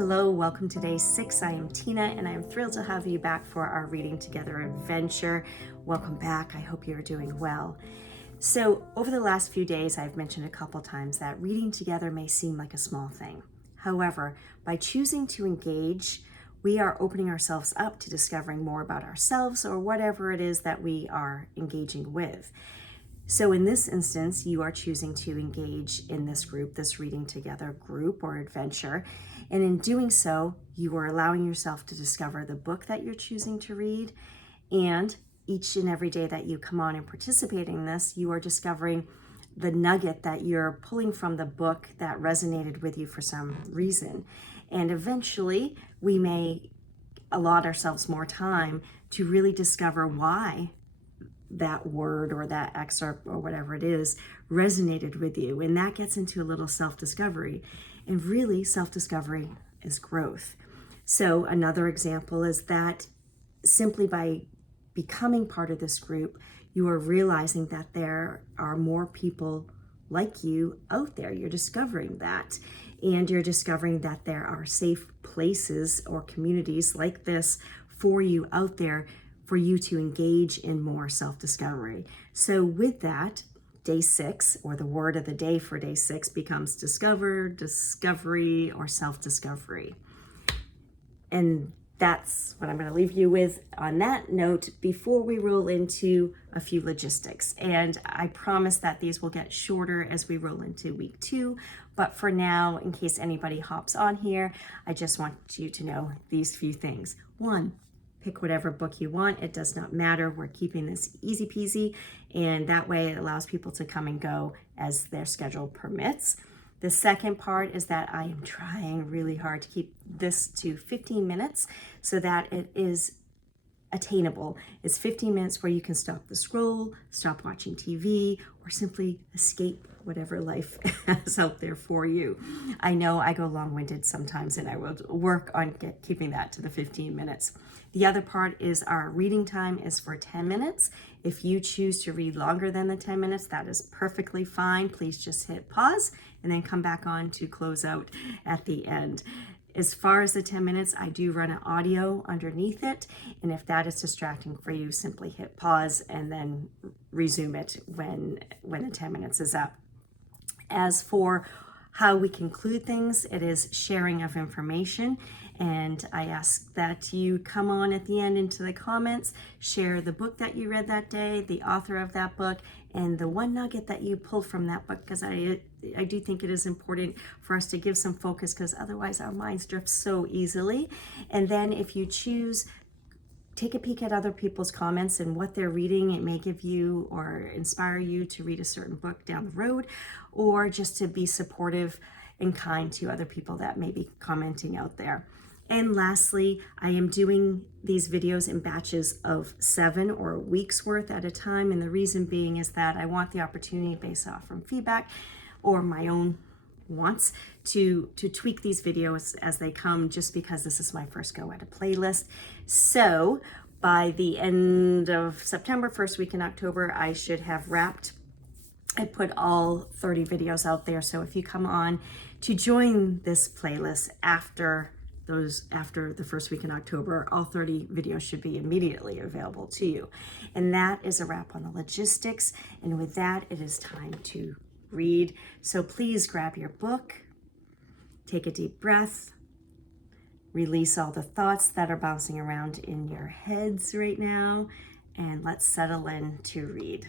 Hello, welcome to day 6. I am Tina and I am thrilled to have you back for our Reading Together adventure. Welcome back. I hope you're doing well. So over the last few days, I've mentioned a couple times that reading together may seem like a small thing. However, by choosing to engage, we are opening ourselves up to discovering more about ourselves or whatever it is that we are engaging with. So in this instance, you are choosing to engage in this group, this Reading Together group or adventure. And in doing so, you are allowing yourself to discover the book that you're choosing to read. And each and every day that you come on and participate in this, you are discovering the nugget that you're pulling from the book that resonated with you for some reason. And eventually, we may allot ourselves more time to really discover why that word or that excerpt or whatever it is resonated with you. And that gets into a little self-discovery. And really, self-discovery is growth. So another example is that simply by becoming part of this group, you are realizing that there are more people like you out there. You're discovering that. And you're discovering that there are safe places or communities like this for you out there for you to engage in more self-discovery. So with that, day 6, or the word of the day for day 6, becomes discover, discovery, or self-discovery. And that's what I'm going to leave you with on that note before we roll into a few logistics. And I promise that these will get shorter as we roll into week 2. But for now, in case anybody hops on here, I just want you to know these few things. 1, pick whatever book you want. It does not matter. We're keeping this easy peasy, and that way it allows people to come and go as their schedule permits. The second part is that I am trying really hard to keep this to 15 minutes so that it is attainable. It's 15 minutes where you can stop the scroll, stop watching TV, or simply escape whatever life has out there for you. I know I go long-winded sometimes, and I will work on keeping that to the 15 minutes. The other part is our reading time is for 10 minutes. If you choose to read longer than the 10 minutes, that is perfectly fine. Please just hit pause and then come back on to close out at the end. As far as the 10 minutes, I do run an audio underneath it. And if that is distracting for you, simply hit pause and then resume it when the 10 minutes is up. As for how we conclude things, it is sharing of information. And I ask that you come on at the end into the comments, share the book that you read that day, the author of that book, and the one nugget that you pulled from that book, because I do think it is important for us to give some focus, because otherwise our minds drift so easily. And then if you choose, take a peek at other people's comments and what they're reading. It may give you or inspire you to read a certain book down the road, or just to be supportive and kind to other people that may be commenting out there. And lastly, I am doing these videos in batches of 7 or a week's worth at a time. And the reason being is that I want the opportunity, based off from feedback or my own wants, to tweak these videos as they come, just because this is my first go at a playlist. So by the end of September, first week in October, I should have wrapped. I put all 30 videos out there. So if you come on to join this playlist after the first week in October, all 30 videos should be immediately available to you. And that is a wrap on the logistics. And with that, it is time to read. So please grab your book, take a deep breath, release all the thoughts that are bouncing around in your heads right now, and let's settle in to read.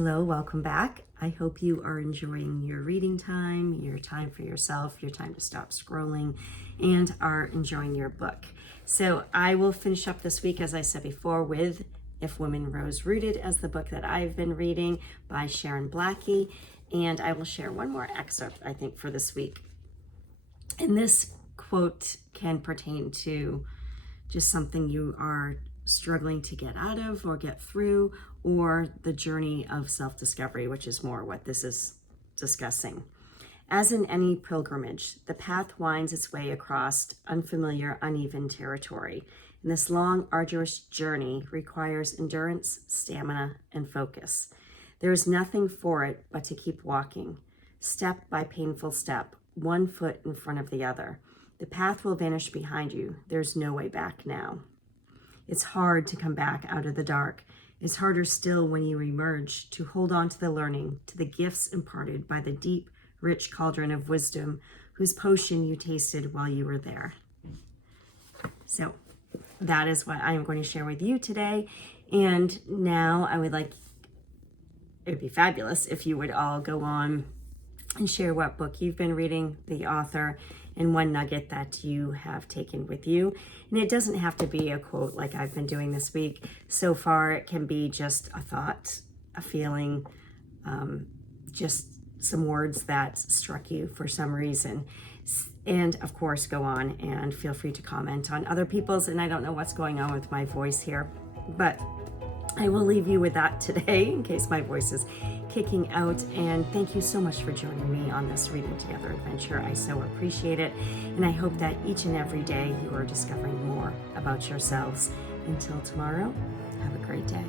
Hello, welcome back. I hope you are enjoying your reading time, your time for yourself, your time to stop scrolling, and are enjoying your book. So I will finish up this week, as I said before, with If Women Rose Rooted as the book that I've been reading by Sharon Blackie. And I will share one more excerpt, I think, for this week. And this quote can pertain to just something you are struggling to get out of or get through, or the journey of self-discovery, which is more what this is discussing. As in any pilgrimage, the path winds its way across unfamiliar, uneven territory. And this long, arduous journey requires endurance, stamina, and focus. There is nothing for it but to keep walking, step by painful step, one foot in front of the other. The path will vanish behind you. There's no way back now. It's hard to come back out of the dark. It's harder still when you emerge to hold on to the learning, to the gifts imparted by the deep, rich cauldron of wisdom whose potion you tasted while you were there. So that is what I am going to share with you today. And now it would be fabulous if you would all go on and share what book you've been reading, the author, and one nugget that you have taken with you. And it doesn't have to be a quote like I've been doing this week. So far, it can be just a thought, a feeling, just some words that struck you for some reason. And of course, go on and feel free to comment on other people's. And I don't know what's going on with my voice here, but I will leave you with that today in case my voice is kicking out. And thank you so much for joining me on this Reading Together adventure. I so appreciate it. And I hope that each and every day you are discovering more about yourselves. Until tomorrow, have a great day.